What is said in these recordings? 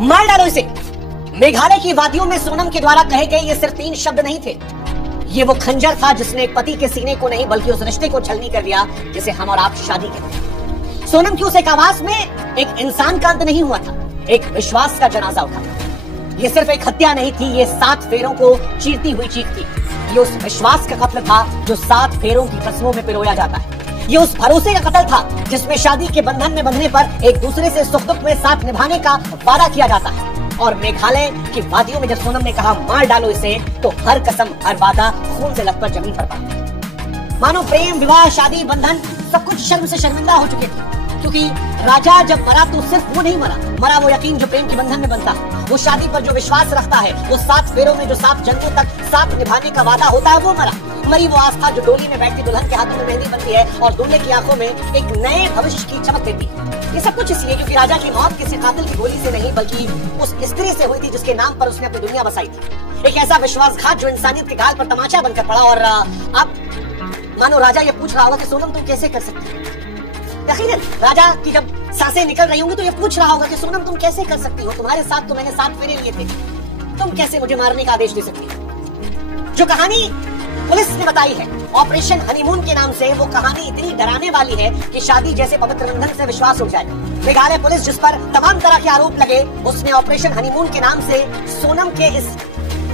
मार डालो इसे। मेघालय की वादियों में सोनम के द्वारा कहे गए ये सिर्फ 3 शब्द नहीं थे, ये वो खंजर था जिसने एक पति के सीने को नहीं बल्कि उस रिश्ते को छलनी कर दिया जिसे हम और आप शादी कहते हैं। सोनम की उस एक आवाज में एक इंसान का अंत नहीं हुआ था, एक विश्वास का जनाजा उठा था। ये सिर्फ एक हत्या नहीं थी, ये 7 फेरों को चीरती हुई चीख थी। ये उस विश्वास का कत्ल था जो 7 फेरों की कस्मों में पिरोया जाता है। ये उस भरोसे का कत्ल था जिसमें शादी के बंधन में बंधने पर एक दूसरे से सुख दुख में साथ निभाने का वादा किया जाता है। और मेघालय की वादियों में जब सोनम ने कहा मार डालो इसे, तो हर कसम हर वादा खून से लथपथ जमीन पर पड़ा। मानो प्रेम, विवाह, शादी, बंधन सब कुछ शर्म से शर्मिंदा हो चुके थे, क्योंकि राजा जब मरा तो सिर्फ वो नहीं मरा वो यकीन जो प्रेम के बंधन में बनता है, वो शादी पर जो विश्वास रखता है, वो 7 फेरों में जो 7 जन्मों तक साथ निभाने का वादा होता है, वो मरा। मरी वो आस्था जो डोली में बैठती दुल्हन के हाथों में मेहंदी बनती है और दूल्हे की आंखों में एक नए भविष्य की चमक देती है। ये सब कुछ इसलिए क्योंकि राजा की मौत किसी कातिल की गोली से नहीं बल्कि उस स्त्री से हुई थी जिसके नाम पर उसने अपनी दुनिया बसाई थी। एक ऐसा विश्वासघात जो इंसानियत के गाल पर तमाचा बनकर पड़ा। और अब मानो राजा ये पूछ रहा होगा कि सोनम तुम कैसे कर सकती हो। यकीनन राजा की जब सांसें निकल रही होंगी तो ये पूछ रहा होगा कि सोनम तुम कैसे कर सकती हो, तुम्हारे साथ तो मैंने 7 फेरे लिए थे, तुम कैसे मुझे मारने का आदेश दे सकती हो। जो कहानी पुलिस ने बताई है ऑपरेशन हनीमून के नाम से, वो कहानी इतनी डराने वाली है कि शादी जैसे पवित्र बंधन से विश्वास उठ जाए। मेघालय पुलिस जिस पर तमाम तरह के आरोप लगे, उसने ऑपरेशन हनीमून के नाम से सोनम के इस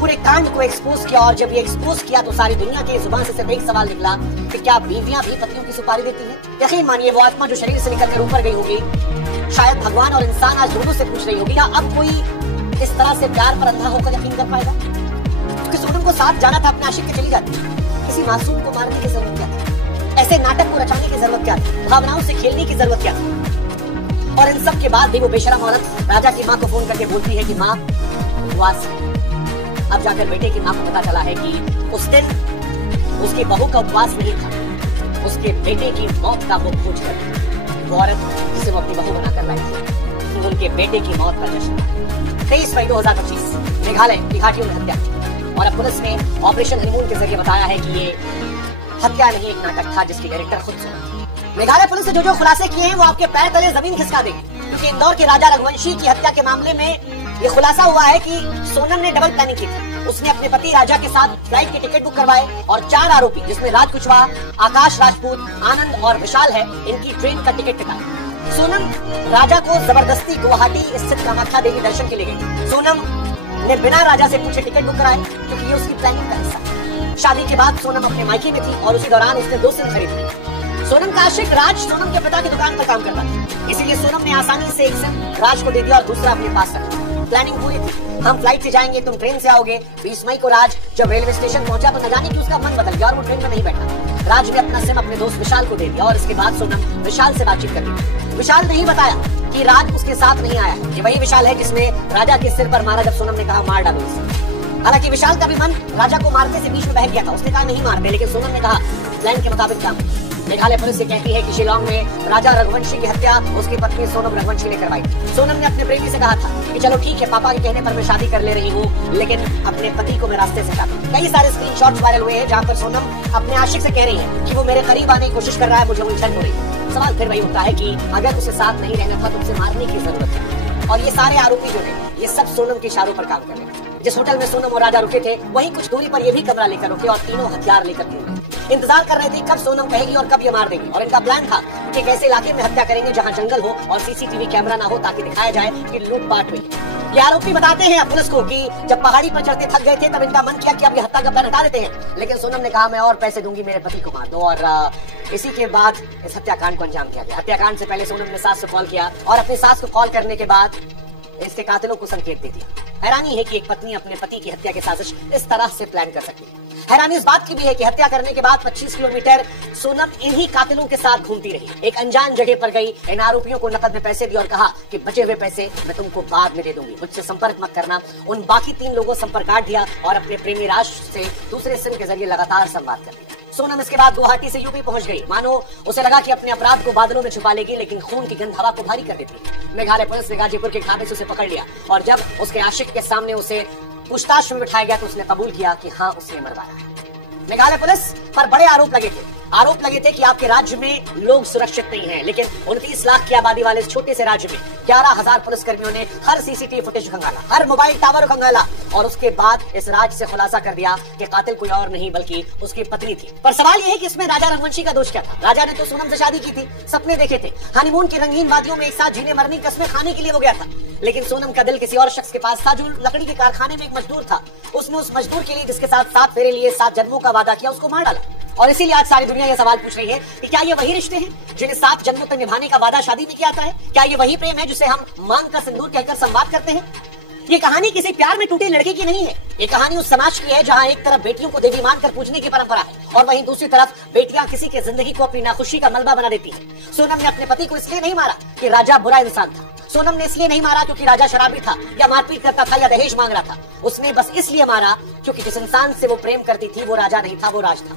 पूरे कांड को एक्सपोज किया। और जब ये एक्सपोज किया तो सारी दुनिया की जुबान से सिर्फ एक सवाल निकला कि क्या बीवियां भी पतियों की सुपारी देती हैं? यकीन मानिए वो आत्मा जो शरीर से निकलकर ऊपर गई होगी, शायद भगवान और इंसान आज दोनों से पूछ रही होगी, या अब कोई इस तरह से प्यार पर अंधा होकर यकीन कर पाएगा? क्योंकि सोनम को साथ जाना था, अपने आशिक के चली जाती, किसी मासूम को मारने की जरूरत क्या थी? ऐसे नाटक को रचाने की जरूरत क्या थी? भावनाओं से खेलने की जरूरत क्या थी? और इन सब के बाद भी वो बेशरम औरत राजा की माँ को फोन करके बोलती है कि माँ उपवास है। अब जाकर बेटे की माँ को पता चला है कि उस दिन उसकी बहू का उपवास नहीं था, उसके बेटे की मौत का वो खोज कर वो औरत जिसे वो अपनी बहू बनाकर लाई थी, उनके बेटे की मौत का जश्न। 23 मई 2025 मेघालय की घाटियों में हत्या। और अब पुलिस ने ऑपरेशन हनीमून के जरिए बताया है कि ये हत्या नहीं एक नाटक था जिसकी डायरेक्टर खुद सोनम। मेघालय पुलिस ने जो खुलासे किए हैं वो आपके पैर तले जमीन खिसका देंगे, क्योंकि इंदौर के राजा रघुवंशी की हत्या के मामले में ये खुलासा हुआ है कि सोनम ने डबल प्लानिंग की थी। उसने अपने पति राजा के साथ फ्लाइट के टिकट बुक करवाए और 4 आरोपी जिसमें राज कुशवाहा, आकाश राजपूत, आनंद और विशाल है, इनकी ट्रेन का टिकट कटाया। सोनम राजा को जबरदस्ती गुवाहाटी स्थित कामाख्या देवी दर्शन के लिए गई। सोनम ने बिना राजा से पूछे टिकट बुक कराए क्योंकि ये उसकी प्लानिंग का हिस्सा। शादी के बाद सोनम अपने मायके में थी और उसी दौरान उसने 2 सिम खरीद ली। सोनम का आशिक राज सोनम के पिता की दुकान पर काम करता था, इसीलिए सोनम ने आसानी से एक सिम राज को दे दिया और दूसरा अपने पास रखा। प्लानिंग पूरी थी, हम फ्लाइट से जाएंगे, तुम ट्रेन से आओगे। 20 मई को राज जब रेलवे स्टेशन पहुंचा तो न जाने कि उसका मन बदल गया और वो ट्रेन में नहीं बैठा। राज ने अपना सिम अपने दोस्त विशाल को दे दिया और इसके बाद सोनम विशाल से बातचीत कर ली। विशाल ने ही बताया कि राज उसके साथ नहीं आया। ये वही विशाल है जिसने राजा के सिर पर मारा जब सोनम ने कहा मार डालो इसे। हालांकि विशाल का भी मन राजा को मारने से बीच में बह गया था, उसने कहा नहीं मारते, लेकिन सोनम ने कहा प्लान के मुताबिक काम। मेघालय पुलिस ये कहती है कि शिलांग में राजा रघुवंशी की हत्या उसकी पत्नी सोनम रघुवंशी ने करवाई। सोनम ने अपने प्रेमी से कहा था कि चलो ठीक है, पापा के कहने पर मैं शादी कर ले रही हूँ, लेकिन अपने पति को मैं रास्ते से काटूं। कई सारे स्क्रीनशॉट्स वायरल हुए हैं जहाँ पर सोनम अपने आशिक से कह रही है कि वो मेरे करीब आने की कोशिश कर रहा है, मुझे उलझन हो रही है। सवाल फिर वही होता है कि अगर उसे साथ नहीं रहना था तो उसे मारने की जरूरत है। और ये सारे आरोपी जो है ये सब सोनम के इशारों पर काम कर रहे हैं। जिस होटल में सोनम और राजा रुके थे वहीं कुछ दूरी पर ये भी कमरा लेकर रुके और तीनों हथियार लेकर घूमे। इंतजार कर रहे थे कब सोनम कहेगी और कब ये मार देगी। और इनका प्लान था कि एक ऐसे इलाके में हत्या करेंगे जहां जंगल हो और सीसीटीवी कैमरा ना हो, ताकि दिखाया जाए कि लूटपाट हुई। ये आरोपी बताते हैं पुलिस को कि जब पहाड़ी पर चढ़ते थक गए थे तब इनका मन किया कि अब ये हत्या का प्लान हटा देते हैं, लेकिन सोनम ने कहा मैं और पैसे दूंगी, मेरे पति को मार दो। और इसी के बाद इस हत्याकांड को अंजाम दिया गया। हत्याकांड से पहले सोनम ने सास को कॉल किया और अपनी सास को कॉल करने के बाद इसके कातिलों को संकेत दे दिया। हैरानी है कि एक पत्नी अपने पति की हत्या की साजिश इस तरह से प्लान कर सकती है। हैरानी इस बात की भी है कि हत्या करने के बाद 25 किलोमीटर सोनम इन्हीं कातिलों के साथ घूमती रही। एक अनजान जगह पर गई, इन आरोपियों को नकद में पैसे दिए और कहा कि बचे हुए पैसे मैं तुमको बाद में दे दूंगी, मुझसे संपर्क मत करना। उन बाकी 3 लोगों संपर्क काट दिया और अपने प्रेमी राज से दूसरे सिम के जरिए लगातार संवाद कर दिया। सोनम इसके बाद गुवाहाटी से यूपी पहुंच गई। मानो उसे लगा कि अपने अपराध को बादलों में छुपा लेगी, लेकिन खून की गंध हवा को भारी कर देती है। मेघालय पुलिस ने गाजीपुर के ढाबे से उसे पकड़ लिया और जब उसके आशिक के सामने उसे पूछताछ में बिठाया गया तो उसने कबूल किया कि हाँ उसने मरवाया है। मेघालय पुलिस पर बड़े आरोप लगे थे। आरोप लगे थे कि आपके राज्य में लोग सुरक्षित नहीं हैं, लेकिन 29 लाख की आबादी वाले इस छोटे से राज्य में 11,000 पुलिसकर्मियों ने हर सीसीटीवी फुटेज खंगाला, हर मोबाइल टावर खंगाला और उसके बाद इस राज्य से खुलासा कर दिया कि कातिल कोई और नहीं बल्कि उसकी पत्नी थी। पर सवाल यह है कि इसमें राजा रघुवंशी का दोष क्या था? राजा ने तो सोनम से शादी की थी, सपने देखे थे, हनीमून की रंगीन वादियों में एक साथ जीने मरने की कस्में खाने के लिए वो गया था, लेकिन सोनम का दिल किसी और शख्स के पास था जो लकड़ी के कारखाने में एक मजदूर था। उसने उस मजदूर के लिए जिसके साथ 7 फेरे लिए 7 जन्मों का वादा किया, उसको मार डाला। और इसीलिए आज सारी दुनिया ये सवाल पूछ रही है कि क्या ये वही रिश्ते हैं जिन्हें 7 जन्मों तक निभाने का वादा शादी में किया जाता है? क्या ये वही प्रेम है जिसे हम मांग का सिंदूर कहकर संवाद करते हैं? ये कहानी किसी प्यार में टूटे लड़के की नहीं है, ये कहानी उस समाज की है जहां एक तरफ बेटियों को देवी मानकर पूजने की परंपरा है और वहीं दूसरी तरफ बेटियां किसी के जिंदगी को अपनी नाखुशी का मलबा बना देती हैं। सोनम ने अपने पति को इसलिए नहीं मारा कि राजा बुरा इंसान था, सोनम ने इसलिए नहीं मारा क्योंकि राजा शराबी था या मारपीट करता था या दहेज मांग रहा था, उसने बस इसलिए मारा क्योंकि जिस इंसान से वो प्रेम करती थी वो राजा नहीं था, वो राज था।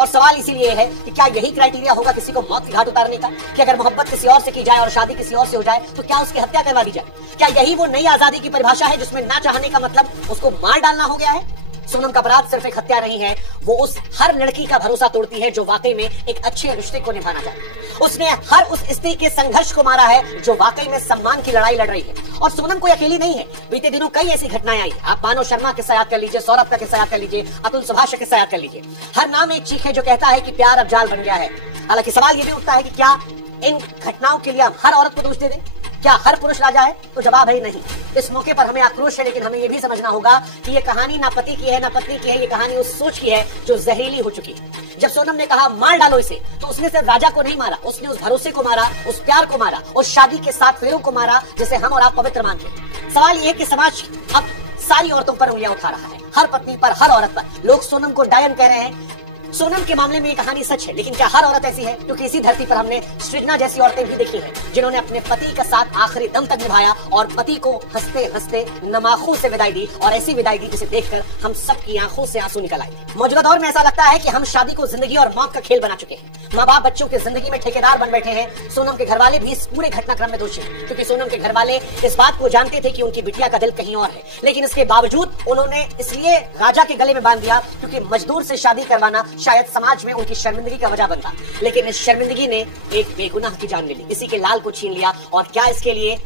और सवाल इसीलिए है कि क्या यही क्राइटेरिया होगा किसी को मौत की घाट उतारने का कि अगर मोहब्बत किसी और से की जाए और शादी किसी और से हो जाए तो क्या उसकी हत्या करवा दी जाए? क्या यही वो नई आजादी की परिभाषा है जिसमें ना चाहने का मतलब उसको मार डालना हो गया है? सोनम का अपराध सिर्फ एक हत्या नहीं है, वो उस हर लड़की का भरोसा तोड़ती है जो वाकई में एक अच्छे रिश्ते को निभाना चाहती है। उसने हर उस स्त्री के संघर्ष को मारा है जो वाकई में सम्मान की लड़ाई लड़ रही है। और सोनम कोई अकेली नहीं है, बीते दिनों कई ऐसी घटनाएं आई। आप मानव शर्मा किस्सा याद कर लीजिए, सौरभ का किस्सा याद कर लीजिए, अतुल सुभाष का किस्सा याद कर लीजिए। हर नाम एक चीख है जो कहता है कि प्यार अब जाल बन गया है। हालांकि सवाल ये भी उठता है कि क्या इन घटनाओं के लिए हम हर औरत को दोष दे दें? क्या हर पुरुष राजा है? तो जवाब है नहीं। इस मौके पर हमें आक्रोश है, लेकिन हमें यह भी समझना होगा कि ये कहानी ना पति की है ना पत्नी की है, ये कहानी उस सोच की है जो जहरीली हो चुकी है। जब सोनम ने कहा मार डालो इसे, तो उसने सिर्फ राजा को नहीं मारा, उसने उस भरोसे को मारा, उस प्यार को मारा, उस शादी के 7 फेरों को मारा जिसे हम और आप पवित्र मानते हैं। सवाल ये है कि समाज अब सारी औरतों पर उंगलियां उठा रहा है, हर पत्नी पर, हर औरत पर। लोग सोनम को डायन कह रहे हैं। सोनम के मामले में ये कहानी सच है, लेकिन क्या हर औरत ऐसी है? क्योंकि इसी धरती पर हमने सृजना जैसी औरतें भी देखी हैं जिन्होंने अपने पति का साथ आखिरी दम तक निभाया और पति को हंसते हंसते नमाखों से विदाई दी, और ऐसी विदाई दी जिसे देखकर हम सबकी आंखों से आंसू निकल आए थे। मौजूदा दौर में ऐसा लगता है कि हम शादी को जिंदगी और मौत का खेल बना चुके हैं। माँ बाप बच्चों की जिंदगी में ठेकेदार बन बैठे हैं। सोनम के घर वाले भी इस पूरे घटनाक्रम में दोषी हैं, क्योंकि सोनम के घर वाले इस बात को जानते थे कि उनकी बिटिया का दिल कहीं और है, लेकिन इसके बावजूद उन्होंने इसलिए राजा के गले में बांध दिया क्योंकि मजदूर से शादी करवाना शायद समाज में उनकी शर्मिंदगी का वजह बनता। लेकिन इस शर्मिंदगी ने एक बेगुनाह की जान ले ली, किसी के लाल को छीन लिया। और क्या इसके लिए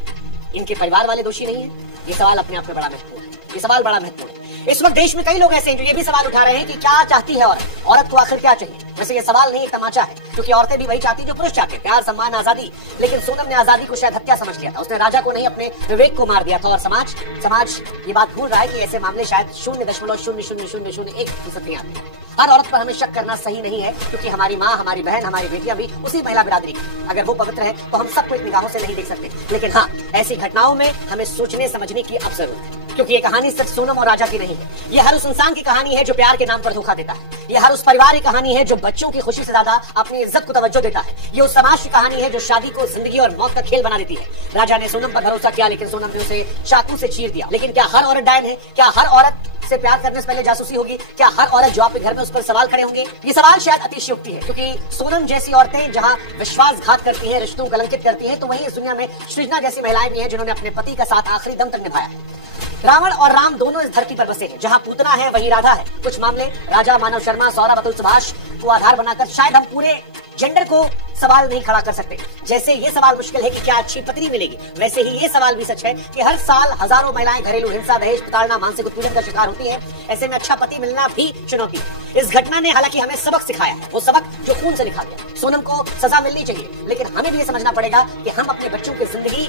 इनके परिवार वाले दोषी नहीं है? ये सवाल अपने आप में बड़ा महत्वपूर्ण है। ये सवाल बड़ा महत्वपूर्ण है। इस वक्त देश में कई लोग ऐसे हैं जो ये भी सवाल उठा रहे हैं कि क्या चाहती है औरत? औरत को आखिर क्या चाहिए? वैसे ये सवाल नहीं, एक तमाचा है, क्योंकि औरतें भी वही चाहती जो पुरुष चाहते, प्यार, सम्मान, आजादी। लेकिन सोनम ने आजादी को शायद हत्या समझ लिया था। उसने राजा को नहीं, अपने विवेक को मार दिया था। और समाज ये बात भूल रहा है कि ऐसे मामले शायद 0.000001% नहीं आते। हर औरत पर हमें शक करना सही नहीं है, क्योंकि हमारी माँ, हमारी बहन, हमारी बेटियां भी उसी महिला बिरादरी की। अगर वो पवित्र है तो हम सबको एक निगाहों से नहीं देख सकते। लेकिन हाँ, ऐसी घटनाओं में हमें सोचने समझने की अब जरूरत है, क्योंकि ये कहानी सिर्फ सोनम और राजा की नहीं है। ये हर उस इंसान की कहानी है जो प्यार के नाम पर धोखा देता है। ये हर उस परिवार की कहानी है जो बच्चों की खुशी से ज्यादा अपनी इज्जत को तवज्जो देता है। ये उस समाज की कहानी है जो शादी को जिंदगी और मौत का खेल बना देती है। राजा ने सोनम पर भरोसा किया, लेकिन सोनम ने उसे चाकू से चीर दिया। लेकिन क्या हर औरत डायन है? क्या हर औरत से प्यार करने से पहले जासूसी होगी? क्या हर औरत जो आपके घर में उस पर सवाल खड़े होंगे? ये सवाल शायद अतिशयोक्ति है, क्योंकि सोनम जैसी औरतें जहां विश्वासघात करती हैं, रिश्तों को कलंकित करती हैं, तो वहीं इस दुनिया में सृजना जैसी महिलाएं भी हैं जिन्होंने अपने पति का साथ आखिरी दम तक निभाया है। रावण और राम दोनों इस धरती पर बसे हैं। जहां पूतना है वहीं राधा है। कुछ मामले राजा, मानव शर्मा, सौरभ, अतुल सुभाष को आधार बनाकर शायद हम पूरे जेंडर को सवाल नहीं खड़ा कर सकते। जैसे ये सवाल मुश्किल है कि क्या अच्छी पत्नी मिलेगी, वैसे ही ये सवाल भी सच है कि हर साल हजारों महिलाएं घरेलू हिंसा, दहेज, प्रताड़ना, मानसिक उत्पीड़न का शिकार होती हैं। ऐसे में अच्छा पति मिलना भी चुनौती है। इस घटना ने हालांकि हमें सबक सिखाया है, वो सबक जो खून से लिखा गया। सोनम को सजा मिलनी चाहिए, लेकिन हमें भी ये समझना पड़ेगा कि हम अपने बच्चों की जिंदगी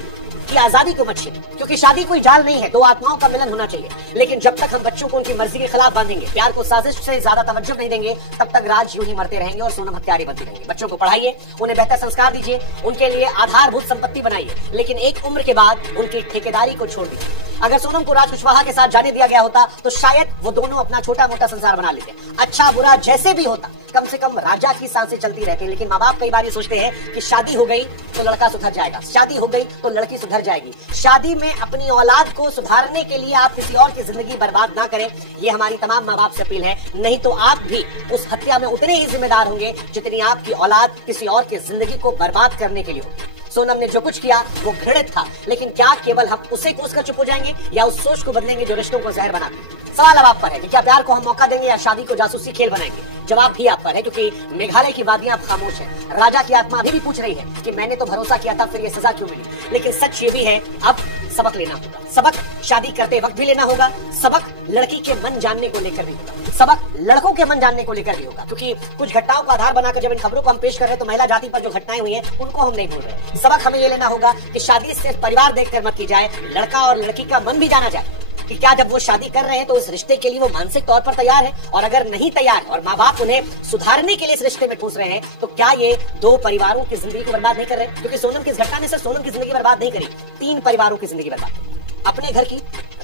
की आजादी को मत छीनें, क्योंकि शादी कोई जाल नहीं है, दो आत्माओं का मिलन होना चाहिए। लेकिन जब तक हम बच्चों को उनकी मर्जी के खिलाफ बांधेंगे, प्यार को साजिश से ज्यादा तवज्जो नहीं देंगे, तब तक राज यूं ही मरते रहेंगे और सोनम हत्यारे बनती रहेंगी। बच्चों को पढ़ाइए, उन्हें बेहतर संस्कार दीजिए, उनके लिए आधारभूत संपत्ति बनाइए, लेकिन एक उम्र के बाद उनकी ठेकेदारी को छोड़ दीजिए। अगर सोनम को राज कुशवाहा के साथ जाने दिया गया होता तो शायद वो दोनों अपना छोटा मोटा संसार बना लेते। अच्छा बुरा जैसे भी होता, कम से कम राजा की सांसें चलती रहती। लेकिन माँ बाप कई बार ये सोचते हैं कि शादी हो गई तो लड़का सुधर जाएगा, शादी हो गई तो लड़की सुधर जाएगी। शादी में अपनी औलाद को सुधारने के लिए आप किसी और की जिंदगी बर्बाद ना करें, ये हमारी तमाम माँ बाप से अपील है। नहीं तो आप भी उस हत्या में उतने ही जिम्मेदार होंगे जितनी आपकी औलाद किसी और की जिंदगी को बर्बाद करने के लिए होगी। सोनम ने जो कुछ किया वो घृणित था, लेकिन क्या केवल हम उसे कोसकर चुप हो जाएंगे या उस सोच को बदलेंगे जो रिश्तों को जहर बनाती है? सवाल अब आप पर है कि क्या प्यार को हम मौका देंगे या शादी को जासूसी खेल बनाएंगे? जवाब भी आप पर है, क्योंकि मेघालय की वादियां अब खामोश है। राजा की आत्मा अभी भी पूछ रही है कि मैंने तो भरोसा किया था, फिर ये सजा क्यों मिली। लेकिन सच ये भी है, अब सबक लेना होगा। सबक शादी करते वक्त भी लेना होगा, सबक लड़की के मन जानने को लेकर भी होगा, सबक लड़कों के मन जानने को लेकर भी होगा। क्योंकि कुछ घटनाओं का आधार बनाकर जब इन खबरों को हम पेश कर रहे हैं तो महिला जाति पर जो घटनाएं हुई हैं उनको हम नहीं भूल रहे। सबक हमें ये लेना होगा कि शादी सिर्फ परिवार देखकर मत की जाए, लड़का और लड़की का मन भी जाना जाए कि क्या जब वो शादी कर रहे हैं तो इस रिश्ते के लिए वो मानसिक तौर पर तैयार है, और अगर नहीं तैयार और माँ बाप उन्हें सुधारने के लिए इस रिश्ते में ठूस रहे हैं तो क्या ये दो परिवारों की जिंदगी को बर्बाद नहीं कर रहे। क्योंकि सोनम की इस घटना ने सिर्फ सोनम की जिंदगी बर्बाद नहीं करी, 3 परिवारों की जिंदगी बर्बाद करी, अपने घर की,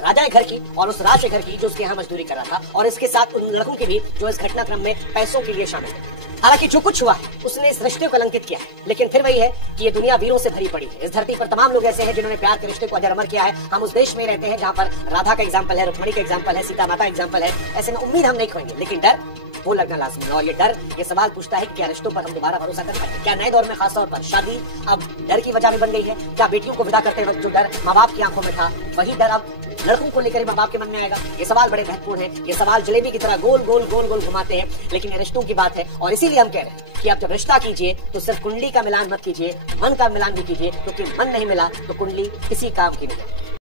राजा घर की और उस राज घर की जो उसके यहाँ मजदूरी कर रहा था, और इसके साथ उन लड़कों की भी जो इस घटनाक्रम में पैसों के लिए शामिल थे। हालांकि जो कुछ हुआ है उसने इस रिश्ते को कलंकित किया है, लेकिन फिर वही है कि ये दुनिया वीरों से भरी पड़ी है। इस धरती पर तमाम लोग ऐसे हैं जिन्होंने प्यार के रिश्ते को अजर अमर किया है। हम उस देश में रहते हैं जहाँ पर राधा का एग्जाम्पल है, रुक्मणी का एग्जाम्पल है, सीता माता एग्जाम्पल है। ऐसे में उम्मीद हम नहीं खोएंगे, लेकिन डर वो लगना लाजमी है। और ये डर ये सवाल पूछता है कि क्या रिश्तों पर हम दोबारा भरोसा कर पाएंगे। क्या नए दौर में खासतौर पर शादी अब डर की वजह भी बन गई है। क्या बेटियों को विदा करते वक्त जो डर माँ बाप की आंखों में था वही डर अब लड़कों को लेकर माँ बाप के मन में आएगा। ये सवाल बड़े महत्वपूर्ण है। ये सवाल जलेबी की तरह गोल गोल गोल गोल घुमाते हैं, लेकिन ये रिश्तों की बात है। और इसीलिए हम कह रहे हैं कि आप जब रिश्ता कीजिए तो सिर्फ कुंडली का मिलान मत कीजिए, मन का मिलान भी कीजिए, क्योंकि मन नहीं मिला तो कुंडली किसी काम की नहीं है।